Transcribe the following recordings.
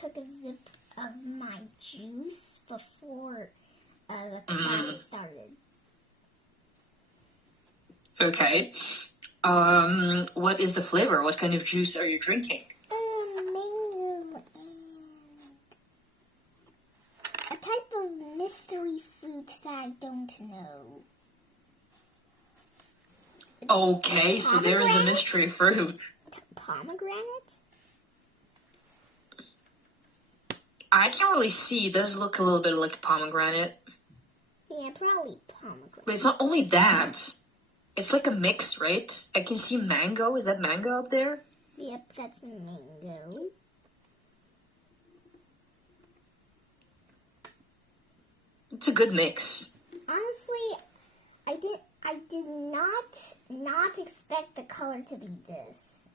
took a sip of my juice before the class started. Okay. What is the flavor? What kind of juice are you drinking? Mango and a type of mystery fruit that I don't know. Okay, so there is a mystery fruit. Pomegranate? I can't really see. It does look a little bit like pomegranate. Yeah, probably pomegranate. But it's not only that. It's like a mix, right? I can see mango. Is that mango up there? Yep, that's a mango. It's a good mix. Honestly, I did not expect the color to be this.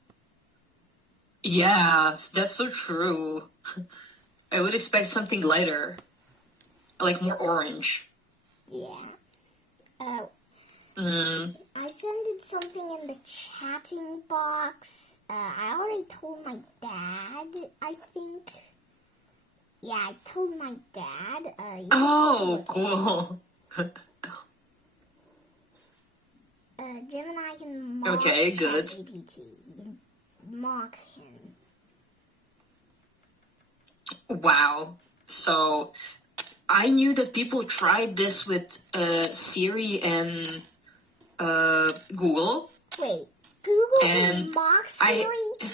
Yeah, that's so true. I would expect something lighter. Like more orange. Yeah. Mm. I sent something in the chatting box. I already told my dad, I think. Yeah, I told my dad. Oh, cool. Gemini can mock Okay, good. ChatGPT. He can mock him. Wow. So, I knew that people tried this with Siri and Google. Wait, Google And can mock Siri?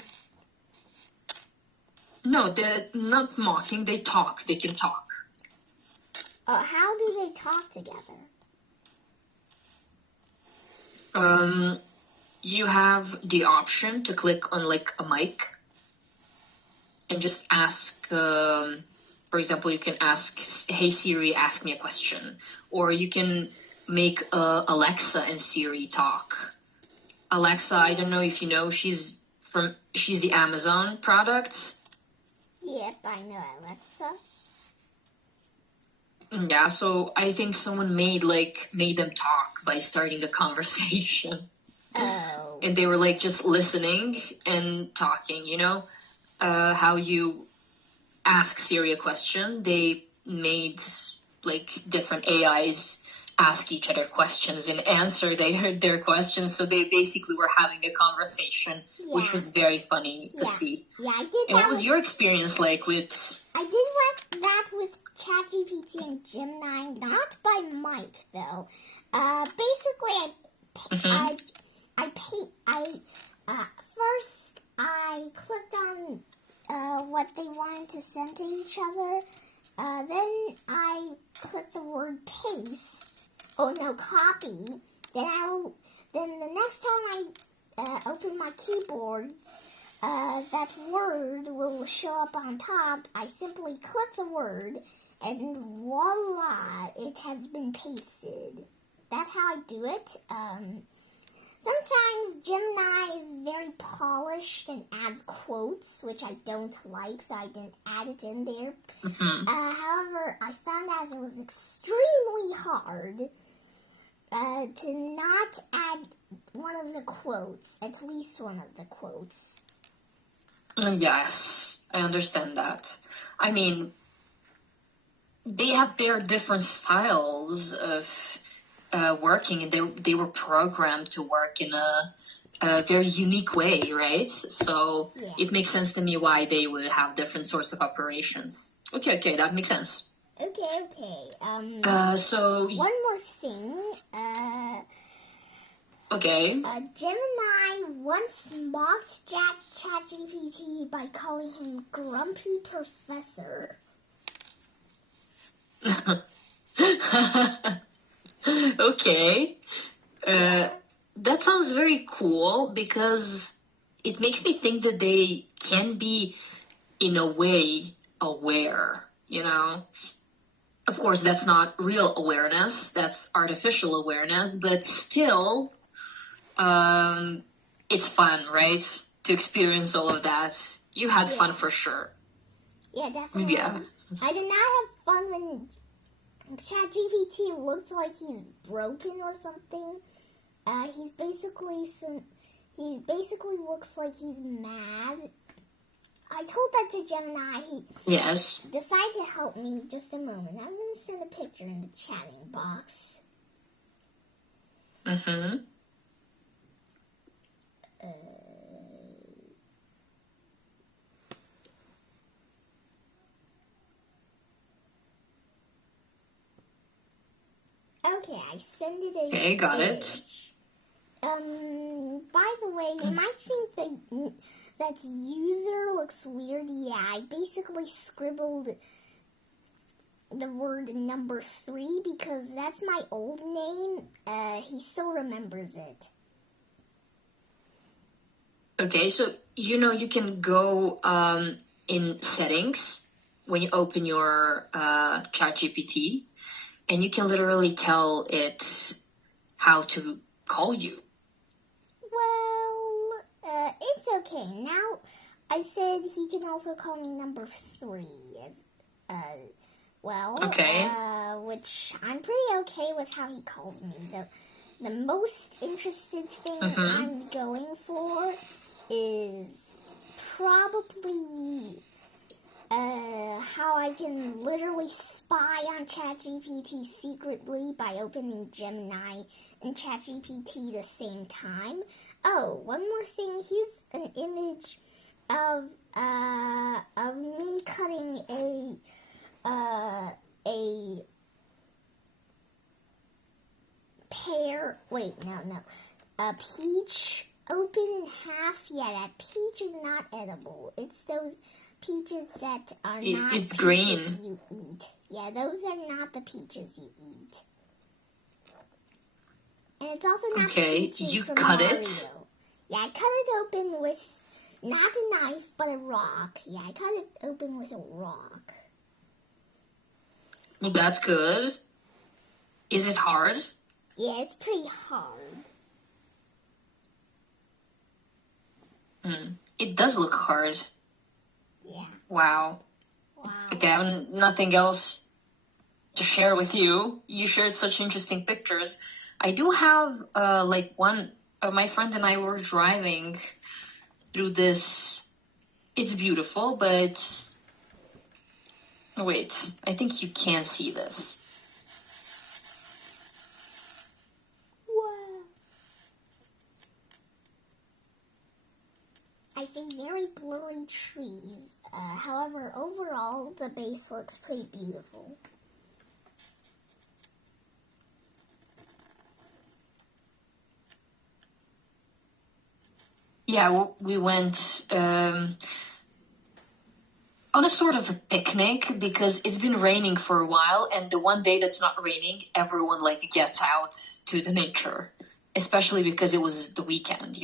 No, they're not mocking. They talk. They can talk. How do they talk together? You have the option to click on like a mic and just ask, for example, you can ask, hey Siri, ask me a question. Or you can make Alexa and Siri talk. Alexa, I don't know if you know, she's the Amazon product. Yep, I know Alexa. Yeah, so I think someone made them talk by starting a conversation. Oh. And they were like just listening and talking, you know? How you ask Siri a question, they made like different AIs ask each other questions and answer their questions. So they basically were having a conversation, which was very funny to see. Yeah, I did and that. What was your experience like with... I did that with ChatGPT and Gemini, not by mic though. Basically, first I clicked on what they wanted to send to each other. Then I clicked the word paste. Oh no, copy. Then the next time I open my keyboard, that word will show up on top. I simply click the word, and voila, it has been pasted. That's how I do it. Sometimes Gemini is very polished and adds quotes, which I don't like, so I didn't add it in there. However, I found out it was extremely hard to not add one of the quotes, at least one of the quotes. Yes, I understand that. I mean, they have their different styles of working, and they were programmed to work in a very unique way, right? So It makes sense to me why they would have different sorts of operations. Okay, that makes sense. Okay. So one more thing. Okay. Gemini once mocked ChatGPT by calling him Grumpy Professor. Okay. That sounds very cool because it makes me think that they can be, in a way, aware, you know? Of course, that's not real awareness. That's artificial awareness, but still, it's fun, right? To experience all of that. You had fun for sure. Yeah, definitely. Yeah. I did not have fun when ChatGPT looked like he's broken or something. He basically looks like he's mad. I told that to Gemini. He Yes. decided to help me. Just a moment. I'm going to send a picture in the chatting box. Mm-hmm. Okay, I send it a Okay, got it. By the way, you might think that user looks weird. Yeah, I basically scribbled the word number 3 because that's my old name. He still remembers it. Okay, so you can go in settings when you open your ChatGPT, and you can literally tell it how to call you. Well, it's okay. Now, I said he can also call me number 3 as, Okay. which I'm pretty okay with how he calls me. The most interested thing Mm-hmm. I'm going for is probably how I can literally spy on ChatGPT secretly by opening Gemini and ChatGPT the same time. Oh, one more thing. Here's an image of me cutting a pear. Wait, no. A peach open in half. Yeah, that peach is not edible. It's those peaches that are not It's peaches green. you eat. Yeah, those are not the peaches you eat. And it's also not Okay, peaches you from cut Mario. it. Yeah, I cut it open with not a knife, but a rock. Yeah, I cut it open with a rock. Well, that's good. Is it hard? Yeah, it's pretty hard. It does look hard. Yeah. Wow. Okay, I have nothing else to share with you. You shared such interesting pictures. I do have one. My friend and I were driving through this. It's beautiful, but wait, I think you can see this. Wow. I see very blurry trees. However, overall, the base looks pretty beautiful. Yeah, we went on a sort of a picnic because it's been raining for a while, and the one day that's not raining, everyone gets out to the nature, especially because it was the weekend,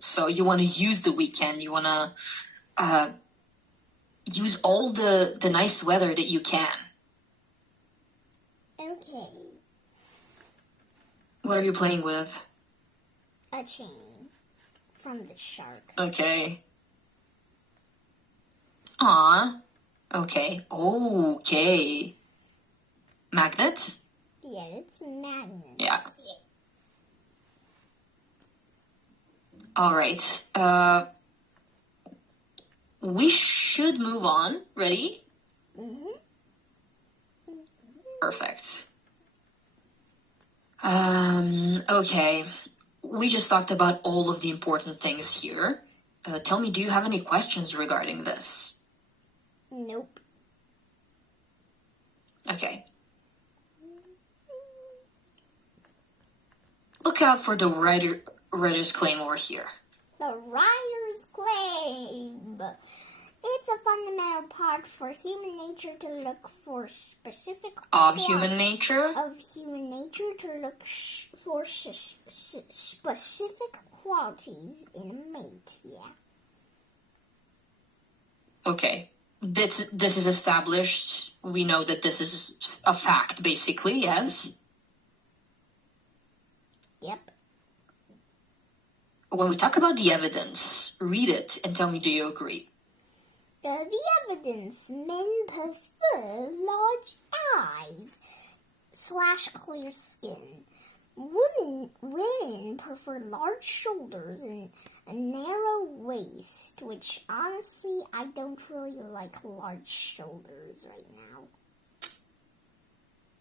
So you want to use the weekend. You want to use all the nice weather that you can. Okay. What are you playing with? A chain from the shark. Okay. Aw. Okay. Okay. Magnets? Yeah, it's magnets. Yeah. All right. We should move on. Ready? Mm-hmm. Perfect. Okay. We just talked about all of the important things here. Tell me, do you have any questions regarding this? Nope. Okay. Look out for the writer's claim over here. The writer's claim. It's a fundamental part for human nature to look for specific Of human nature? Of human nature to look for specific qualities in a mate, yeah. Okay. This is established. We know that this is a fact, basically, yes? Yep. When we talk about the evidence, read it and tell me, do you agree? The evidence: men prefer large eyes / clear skin. Women prefer large shoulders and a narrow waist, which honestly I don't really like large shoulders right now.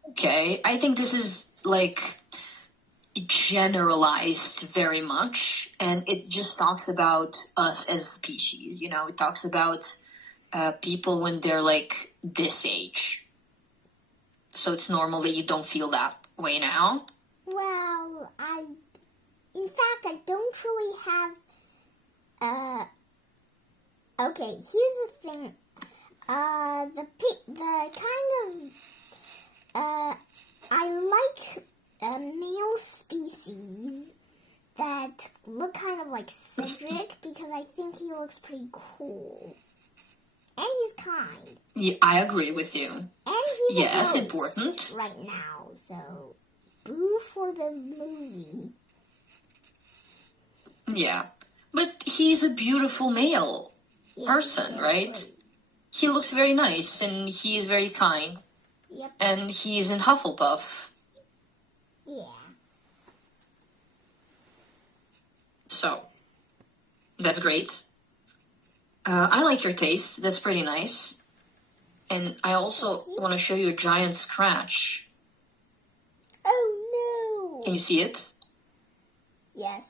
Okay, I think this is like generalized very much, and it just talks about us as a species. You know, it talks about people when they're like this age. So it's normal that you don't feel that way now. Well, in fact, I don't really have, okay, here's the thing, the kind of, I like male species that look kind of like Cedric because I think he looks pretty cool. And he's kind. Yeah, I agree with you. And he's yes, a important right now, so boo for the movie. Yeah, but he's a beautiful male person, right? Right. He looks very nice and he is very kind. Yep. And he's in Hufflepuff. Yeah. So, that's great. I like your taste. That's pretty nice. And I also want to show you a giant scratch. Oh no! Can you see it? Yes.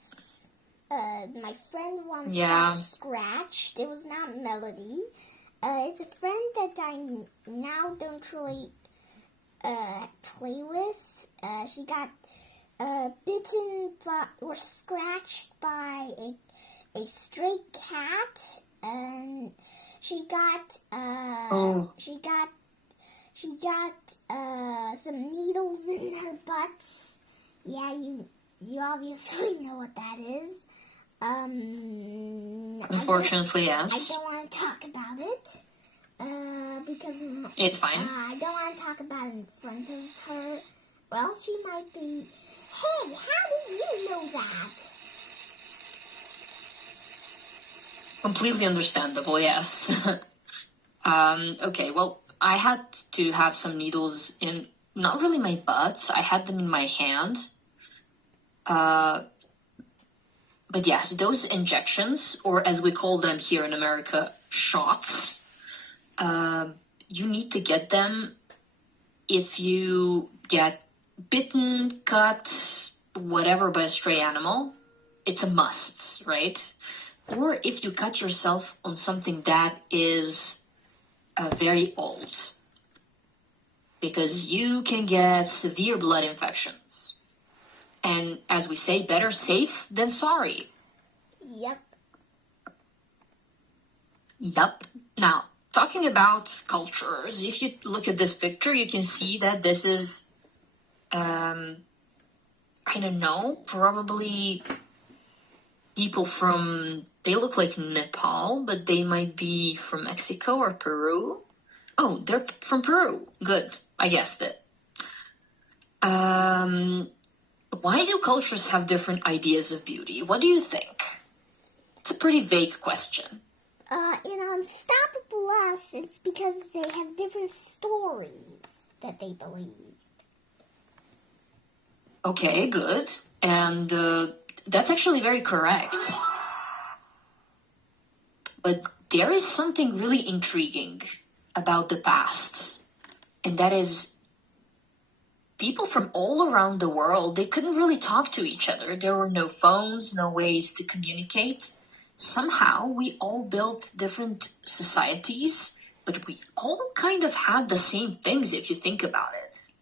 My friend once Yeah. got scratched. It was not Melody. It's a friend that I now don't really play with. She got bitten by or scratched by a stray cat, and she got some needles in her butts. Yeah, you obviously know what that is. Unfortunately, I yes. don't want to talk about it. Because It's fine. I don't want to talk about it in front of her. Well, she might be. Hey, how did you know that? Completely understandable, yes. Okay, well, I had to have some needles in, not really my butt, I had them in my hand. But yes, those injections, or as we call them here in America, shots, you need to get them if you get bitten, cut, whatever by a stray animal. It's a must, right? Or if you cut yourself on something that is very old, because you can get severe blood infections. And as we say, better safe than sorry. Yep. Yup. Now, talking about cultures, if you look at this picture, you can see that this is, I don't know, probably people from, they look like Nepal, but they might be from Mexico or Peru. Oh, they're from Peru. Good. I guessed it. Why do cultures have different ideas of beauty? What do you think? It's a pretty vague question. In Unstoppable Us, it's because they have different stories that they believe. Okay, good. And that's actually very correct. But there is something really intriguing about the past. And that is, people from all around the world, they couldn't really talk to each other. There were no phones, no ways to communicate. Somehow, we all built different societies, but we all kind of had the same things if you think about it.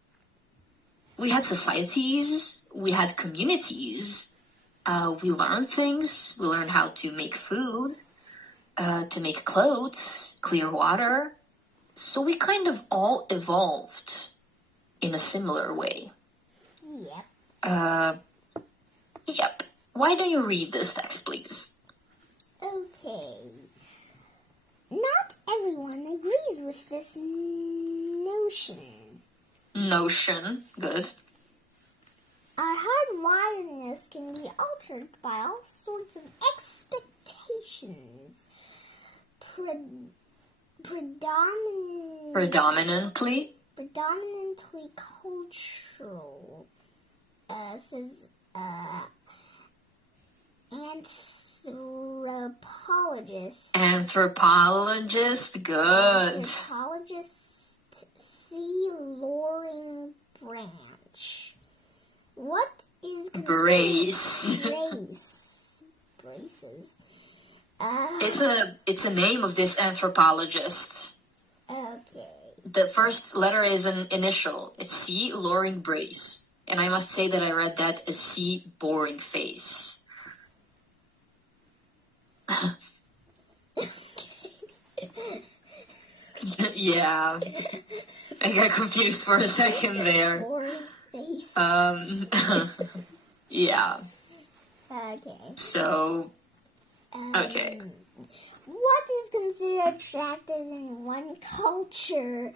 We had societies, we had communities, we learned things, we learned how to make food, to make clothes, clear water. So we kind of all evolved in a similar way. Yep. Yep. Why don't you read this text, please? Okay. Not everyone agrees with this notion. Notion. Good. Our hardwiredness can be altered by all sorts of expectations. Predominantly cultural. says anthropologist. Anthropologist, good. Anthropologist C. Loring Branch. What is Brace. Braces. It's a name of this anthropologist. Okay. The first letter is an initial. It's C. Loring Brace. And I must say that I read that as C. Boring Face. Yeah. I got confused for a second there. Boring face. Yeah. Okay. So, okay. What is considered attractive in one culture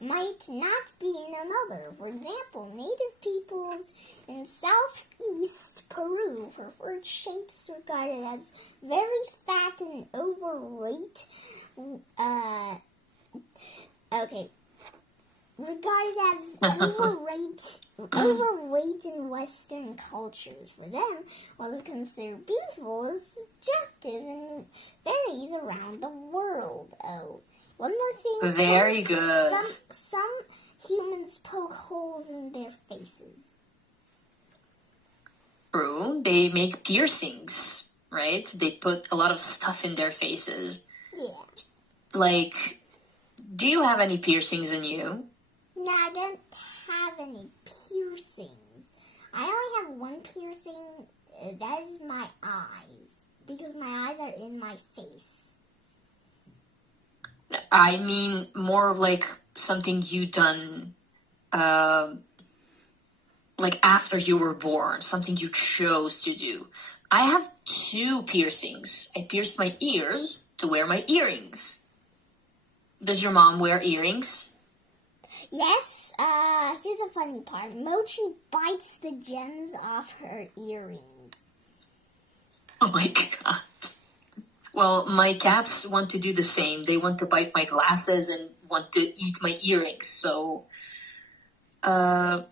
might not be in another. For example, native peoples in southeast Peru preferred shapes regarded as very fat and overweight. Regarded as overweight in Western cultures. For them, what is considered beautiful is subjective and varies around the world. Oh, one more thing. Very good. Some humans poke holes in their faces. True. They make piercings, right? They put a lot of stuff in their faces. Yeah. Like, do you have any piercings in you? No, I don't have any piercings. I only have one piercing. That is my eyes. Because my eyes are in my face. I mean, more of like something you done, like after you were born, something you chose to do. I have 2 piercings. I pierced my ears to wear my earrings. Does your mom wear earrings? Yes, here's a funny part. Mochi bites the gems off her earrings. Oh my god. Well, my cats want to do the same. They want to bite my glasses and want to eat my earrings. So, I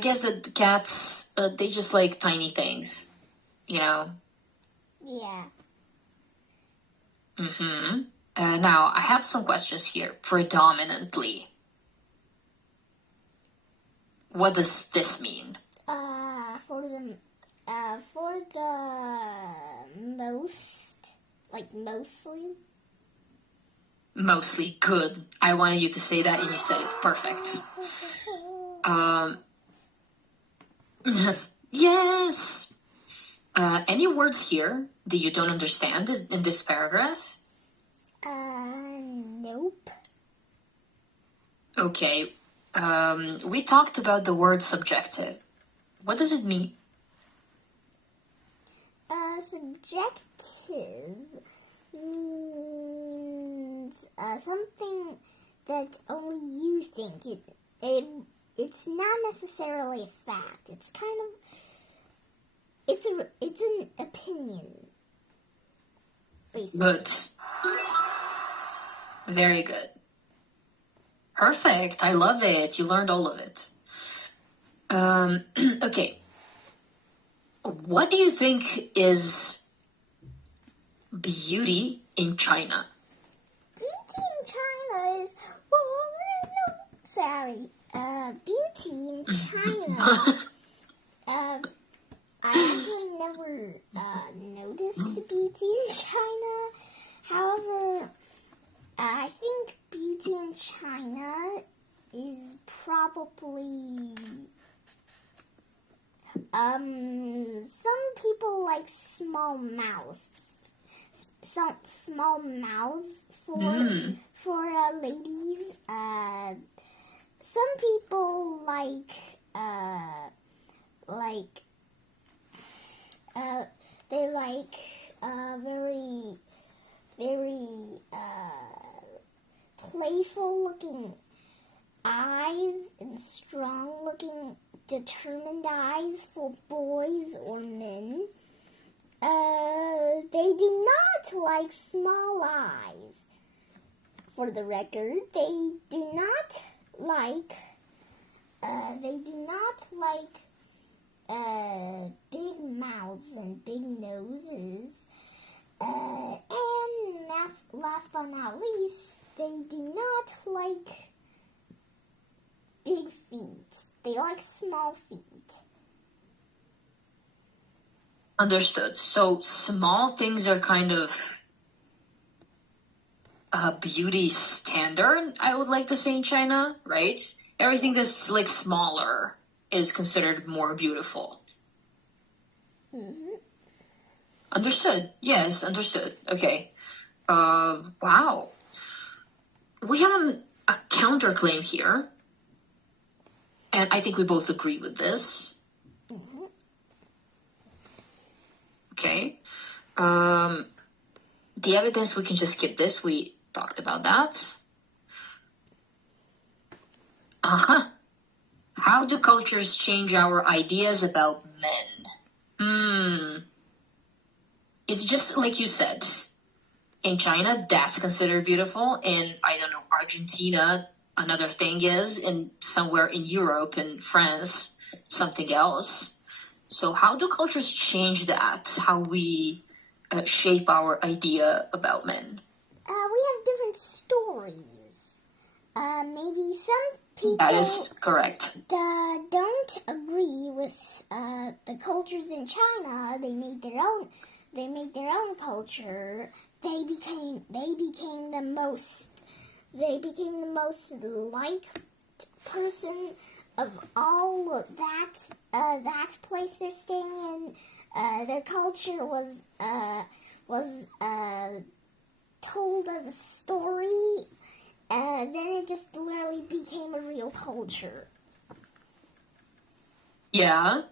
guess that the cats, they just like tiny things, you know? Yeah. Mm-hmm. Now, I have some questions here, predominantly. What does this mean? For the most, like mostly. Mostly good. I wanted you to say that and you said it. Perfect. Yes. Any words here that you don't understand in this paragraph? Nope. Okay. We talked about the word subjective. What does it mean? Subjective means something that only you think. It's not necessarily a fact. It's kind of it's an opinion. Basically. Good. Very good. Perfect. I love it. You learned all of it. Okay. What do you think is beauty in China? Beauty in China is beauty in China. I actually never noticed the beauty in China. However, I think beauty in China is probably some people like small mouths. Some small mouths for ladies. Some people like they like very playful looking eyes and strong looking determined eyes for boys or men. They do not like small eyes. For the record, they do not like big mouths and big noses. And last but not least, they do not like big feet. They like small feet. Understood. So small things are kind of a beauty standard, I would like to say, in China, right? Everything that's like smaller is considered more beautiful. Mm-hmm. Understood. Yes, understood. Okay. Wow. We have a counterclaim here, and I think we both agree with this. Mm-hmm. Okay. The evidence, we can just skip this. We talked about that. How do cultures change our ideas about men? It's just like you said. In China, that's considered beautiful. In, I don't know, Argentina, another thing is. In somewhere in Europe, in France, something else. So how do cultures change that? How we shape our idea about men? We have different stories. Maybe some people That is correct. don't agree with the cultures in China. They made their own. They made their own culture. They became the most liked person of all of that place they're staying in. Their culture was told as a story. Then it just literally became a real culture. Yeah.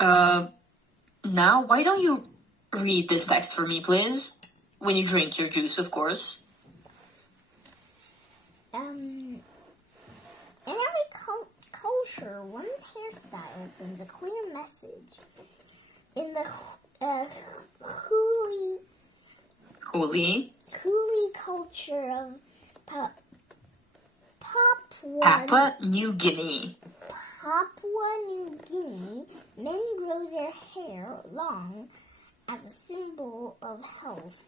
Now, why don't you read this text for me, please? When you drink your juice, of course. In every culture, one's hairstyle sends a clear message. In the Huli. culture of Papua New Guinea. Papua New Guinea, men grow their hair long as a symbol of health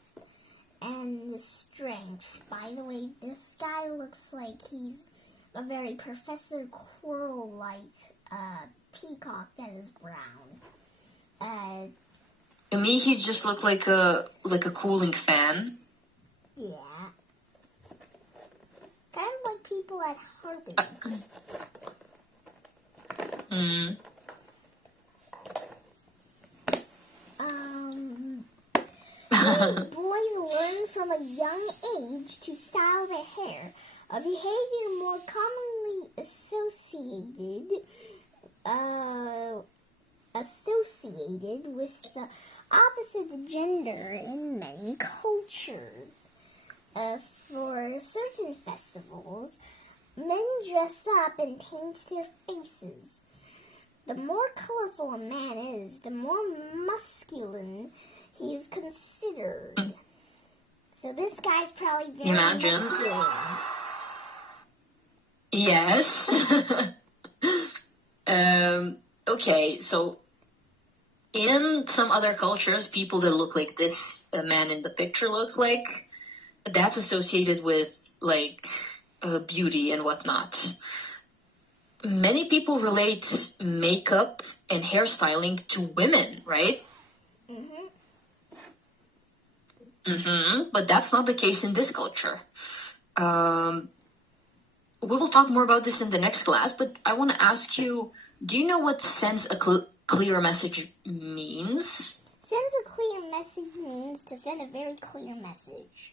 and strength. By the way, this guy looks like he's a very Professor Quirrell-like peacock that is brown. To me, he just looked like a cooling fan. Yeah. Kind of like people at Harvard. Many boys learn from a young age to style their hair, a behavior more commonly associated with the opposite gender in many cultures. For certain festivals, men dress up and paint their faces. The more colorful a man is, the more masculine he is considered. So this guy's probably very masculine. Yes. Okay, so in some other cultures, people that look like this man in the picture looks like, that's associated with like beauty and whatnot. Many people relate makeup and hairstyling to women, right? But that's not the case in this culture. We will talk more about this in the next class, but I want to ask you, do you know what sends a clear message means? Sends a clear message means to send a very clear message.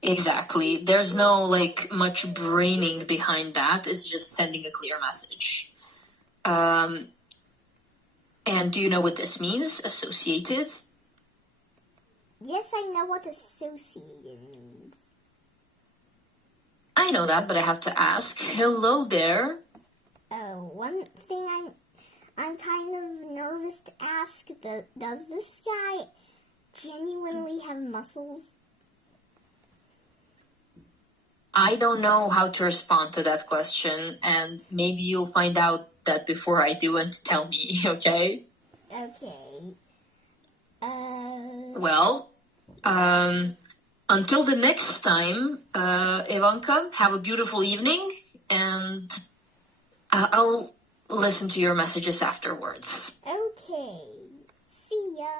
Exactly. There's no like much braining behind that. It's just sending a clear message. And do you know what this means? Associated? Yes, I know what associated means. I know that, but I have to ask. Hello there. One thing I'm kind of nervous to ask, does this guy genuinely have muscles? I don't know how to respond to that question, and maybe you'll find out that before I do and tell me, okay? Okay. Well, until the next time, Ivanka, have a beautiful evening, and I'll listen to your messages afterwards. Okay. See ya.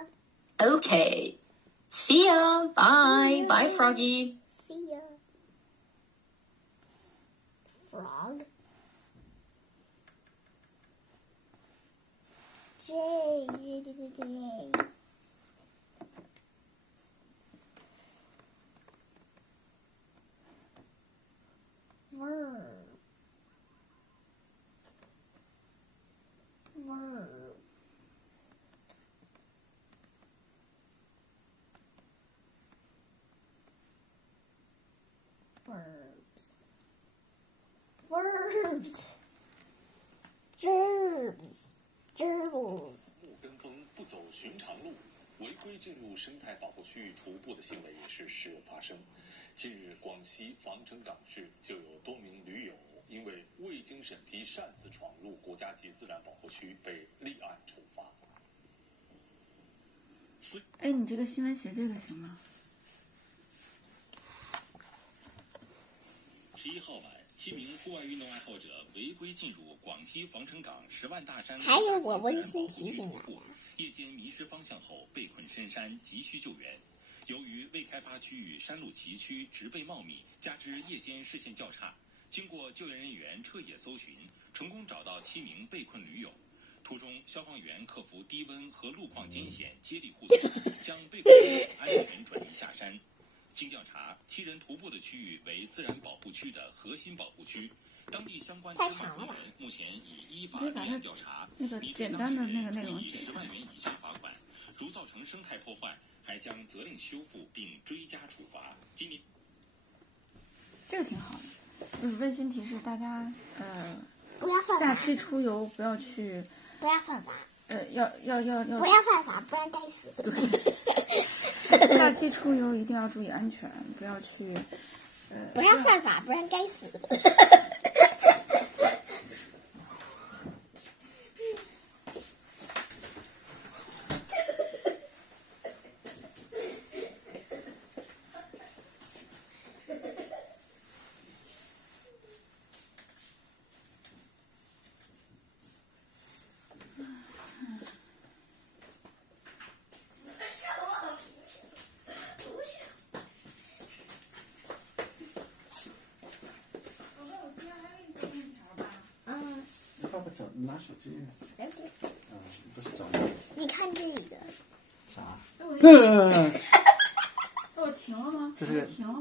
Okay. See ya. Bye. See ya. Bye, Froggy. See ya. Frog. J. Verb. Verb. Verbs. Gerbs. Gerbils. 跟风不走寻常路，违规进入生态保护区徒步的行为也是时有发生。近日，广西防城港市就有多名驴友因为未经审批擅自闯入国家级自然保护区被立案处罚。哎，你这个新闻写这个行吗11号晚，7名户外运动爱好者违规进入广西防城港10万大山还有我温馨提醒大家，夜间迷失方向后被困深山，急需救援。由于未开发区域山路崎岖，植被茂密，加之夜间视线较差，经过救援人员彻夜搜寻，成功找到7名被困驴友。途中，消防员克服低温和路况艰险，接力护送，将被困驴友安全转移下山。经调查，7人徒步的区域为自然保护区的核心保护区，当地相关执法部门目前已依法立案调查，那个简单的那个内容写10万元以下罚款，如造成生态破坏，还将责令修复并追加处罚。今年这个挺好的，就是温馨提示大家，不要犯法，假期出游不要去，不要犯法，要不要犯法，不然该死。假期出游一定要注意安全，不要去，不要犯法，不然该死。你拿手机。不是找你看这个。啥？我停了吗？这是停了。